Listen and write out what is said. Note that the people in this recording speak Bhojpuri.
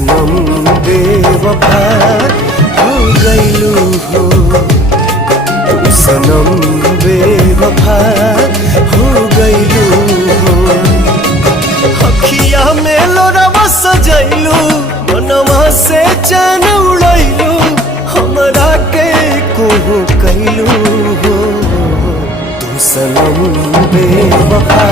सनम बेवफा हो गइलू हो, तू सनम बेवफा हो गइलू हो। अखिया में लोरवा सजैलू, मनवा से चैन उड़ैलू, हमरा के कोहू कैलू हो, तू सनम बेवफा